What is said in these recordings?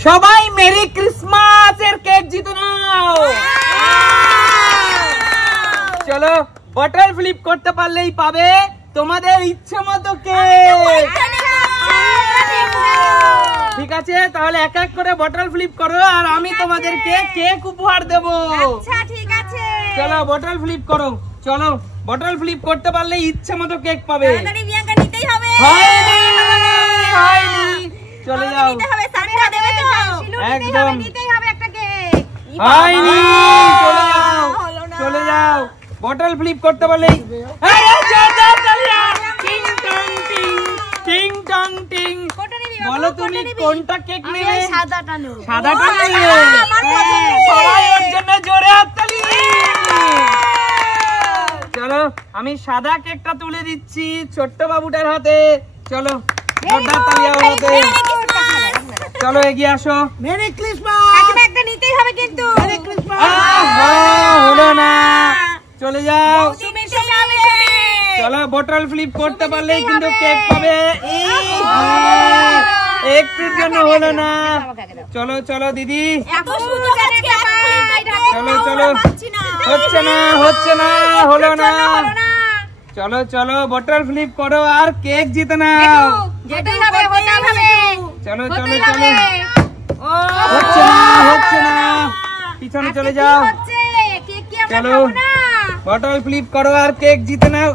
সবাই merry Christmas এর cake জিতে নাও। চলো বটল ফ্লিপ করতে পারলেই পাবে তোমাদের ইচ্ছে মতো কেক। ঠিক আছে, তাহলে এক এক করে বটল ফ্লিপ করো আর আমি তোমাদেরকে কেক উপহার দেব। আচ্ছা ঠিক আছে, চলো বটল ফ্লিপ করো। চলো বটল ফ্লিপ করতে পারলে ইচ্ছে মতো কেক পাবে। তাড়াতাড়ি বিয়াঙ্কা নিতেই হবে। চলে যাও। নিতে হবে, সান্টা দেবে তো? একদম নিতেই হবে একটা কেক। হয়নি, চলে যাও চলে যাও। বটল ফ্লিপ করতে পারলেই টিং টং টিং। বলো তুমি কোনটা কেক নেবে? সাদাটা নেব। সাদাটা নেবে? সবাই ওর জন্য জোরে হাততালি। চলো আমি সাদা কেকটা তুলে দিচ্ছি ছোট্ট বাবুটার হাতে। চলো জোরদার তালি ওর হাতে। চলো এগিয়ে আসো। Merry Christmas. একটা নিতেই হবে কিন্তু। Merry Christmas. হলো না, চলে যাও। যাবে। চলো বটল ফ্লিপ করতে পারলেই কিন্তু কেক পাবে। একটুর জন্য হলো না। চলো চলো দিদি, চলো চলো। হচ্ছে না হচ্ছে না, হলো না। চলো চলো বটল ফ্লিপ করো আর কেক জিতে নাও। চলো চলো চলো। হচ্ছে না হচ্ছে না, পিছনে চলে যাও। চলো বটল ফ্লিপ করো আর কেক জিতে নাও।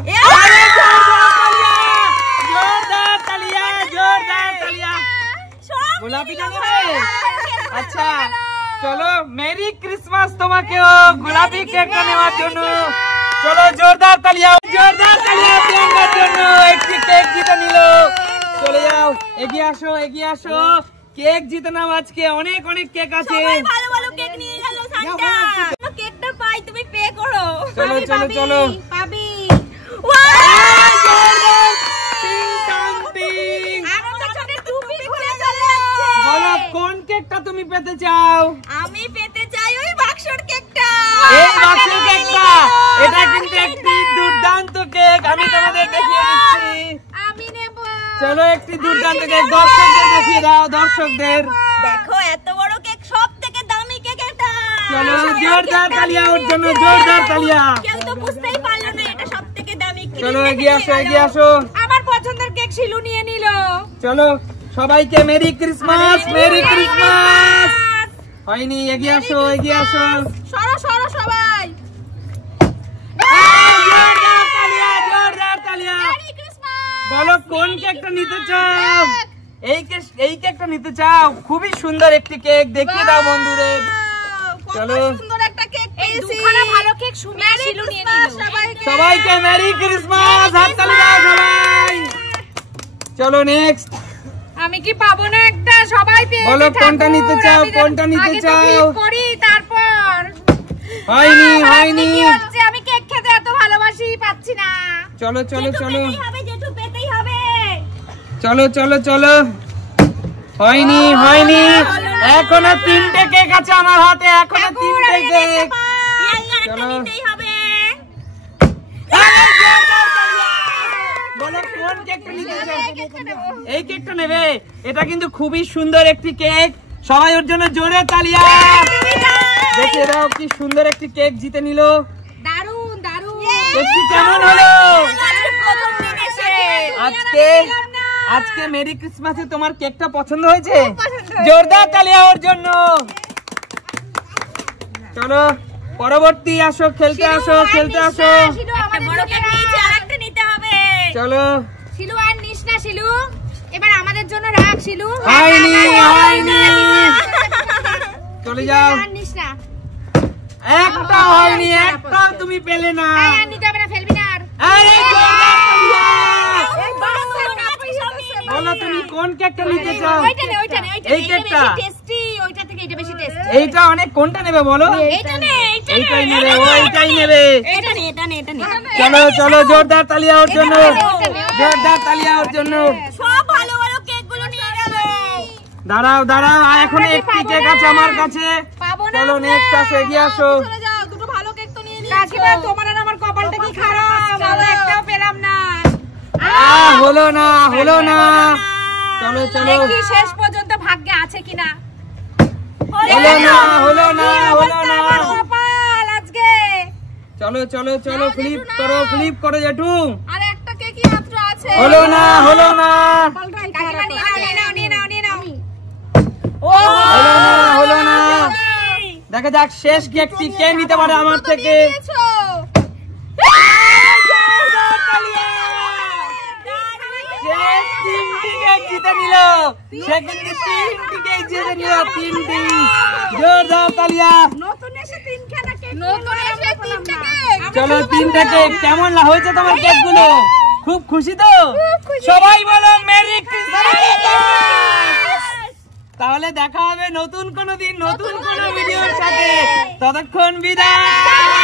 জোরদার তালিয়া, জোরদার তালিয়া। গোলাপিটা নেবে? আচ্ছা চলো মেরি ক্রিসমাস তোমাকেও গোলাপি কেকটা নেওয়ার জন্য। চলো জোরদার তালিয়া, জোরদার তালিয়া প্রিয়াঙ্কার জন্য, একটি কেক জিতে নিল। চলে যাও, এগিয়ে আসো এগিয়ে আসো। কেক জিতে নাও, আজকে অনেক অনেক কেক আছে। ভালো ভালো কেক নিয়ে গেল সান্টা। কেকটা পাই, তুমি পে করো। চলো চলো চলো। পাবি। বলো কোন কেকটা তুমি পেতে চাও? আমি পেতে চাই ওই বাক্সর কেকটা। এই বাক্সের কেকটা, এটা কিন্তু একটি দুর্দান্ত কেক। আমি তোমাদের দেখিয়ে দিচ্ছি। আমি নেব। চলো একটি দুর্দান্ত কেক দর্শকদের দেখিয়ে দাও, দর্শকদের। দেখো এত বড় কেক, সব থেকে দামি কেক এটা। চলো জোরদার তালিয়া ওর জন্য, জোরদার তালিয়া। কেউ তো বুঝতেই পারলো না এটা সব থেকে দামি কেক। চলো এগিয়ে আসো এগিয়ে আসো। আমার পছন্দের কেক শিলু নিয়ে নিল। চলো সবাইকে মেরি ক্রিসমাস, মেরি ক্রিসমাস। হয়নি, এগিয়ে আসো এগিয়ে আসো। সরো সরো সবাই। জোরদার তালিয়া, জোরদার তালিয়া। Merry Christmas. বলো কোন কেকটা নিতে চাও? এই কেকটা নিতে চাও? খুবই সুন্দর একটি কেক, দেখিয়ে দাও বন্ধুদের। চলো সুন্দর একটা কেক পেয়েছি। দুখানা ভালো কেক সুমিয়া শিলু নিয়ে নিল। সবাইকে মেরি ক্রিসমাস, হাততালি দাও সবাই। চলো নেক্সট। আমি কি পাবো না একটা? সবাই পেয়েছে। বলো কোনটা নিতে চাও, কোনটা নিতে চাও? করি তারপর। হয়নি হয়নি। আমি কেক খেতে এত ভালোবাসি, পাচ্ছি না। চলো চলো চলো। জেঠু পেতেই হবে। চলো চলো চলো। হয়নি হয়নি, এখনো 3টে কেক আছে আমার হাতে, এখনো 3টে কেক। চলো বলো কোন কেকটা নিতে চাও? এই কেকটা নেবে? এটা কিন্তু খুবই সুন্দর একটি কেক, সবাই ওর জন্য জোরে তালিয়া। দেখে দাও কি সুন্দর একটি কেক জিতে নিল। দারুন দারুন। কেকটি কেমন হলো? প্রথম দিন এসে আজকে মেরি ক্রিসমাসে তোমার কেকটা পছন্দ হয়েছে? জোরদার তালিয়া ওর জন্য। চলো পরবর্তী আসো, খেলতে আসো খেলতে আসো। একটা বড় কেক নিয়েছে, আরেকটা নিতে হবে। চলো শিলু আর নিস না শিলু, এবার আমাদের জন্য রাখ শিলু। হয়নি হয়নি, চলে যাও। আর নিস না। একটা হয়নি, একটা তুমি পেলে না। আর নিতে হবে না, ফেলবি না আর। আরে জোরদার তালিয়া। বলো বলো তুমি কোন কেকটা নিতে চাও? ওইটা নে ওইটা নে ওইটা। এই কেকটা? টেস্টি, ওইটা থেকে এটা বেশি টেস্টি। এইটা অনেক, কোনটা নেবে বলো? এইটা নে এইটা। এইটাই নেবে, ওইটাই নেবে। এটা নে এটা নে এটা নে। চলো চলো জোরদার তালিয়া ওর জন্য, জোরদার তালিয়া ওর জন্য। সব ভালো ভালো কেকগুলো নিয়ে গেল। দাঁড়াও দাঁড়াও, এখন একটি কেক আছে আমার কাছে। পাবো না। চলো নেক্সট আসো, এগিয়ে আসো। চলে যাও, দুটো ভালো কেক তো নিয়ে নিয়েছো। কাকিমা তোমার আর আমার কপালটা কি খারাপ, আমরা একটাও পেলাম না। হলো না হলো না। চলো চলো, দেখি শেষ পর্যন্ত ভাগ্যে আছে কিনা। হলো না হলো না হলো না। কপাল আজকে। চলো চলো চলো ফ্লিপ করো জেঠু। আর একটা কেকই মাত্র আছে। হলো না হলো না কাকিমা নিয়ে নাও। হলো না। দেখা যাক শেষ কেকটি কে নিতে পারে আমার থেকে। তিনটি কেক জিতে নিল, সে কিন্তু তিনটি কেক জিতে নিল, তিনটি। জোরদার তালিয়া। চলো 3টা কেক। কেমন হয়েছে তোমার কেক গুলো? খুব খুশি তো? সবাই বলো মেরি ক্রিসমাস। তাহলে দেখা হবে নতুন কোনো দিন নতুন কোনো ভিডিওর সাথে। ততক্ষণ বিদায়।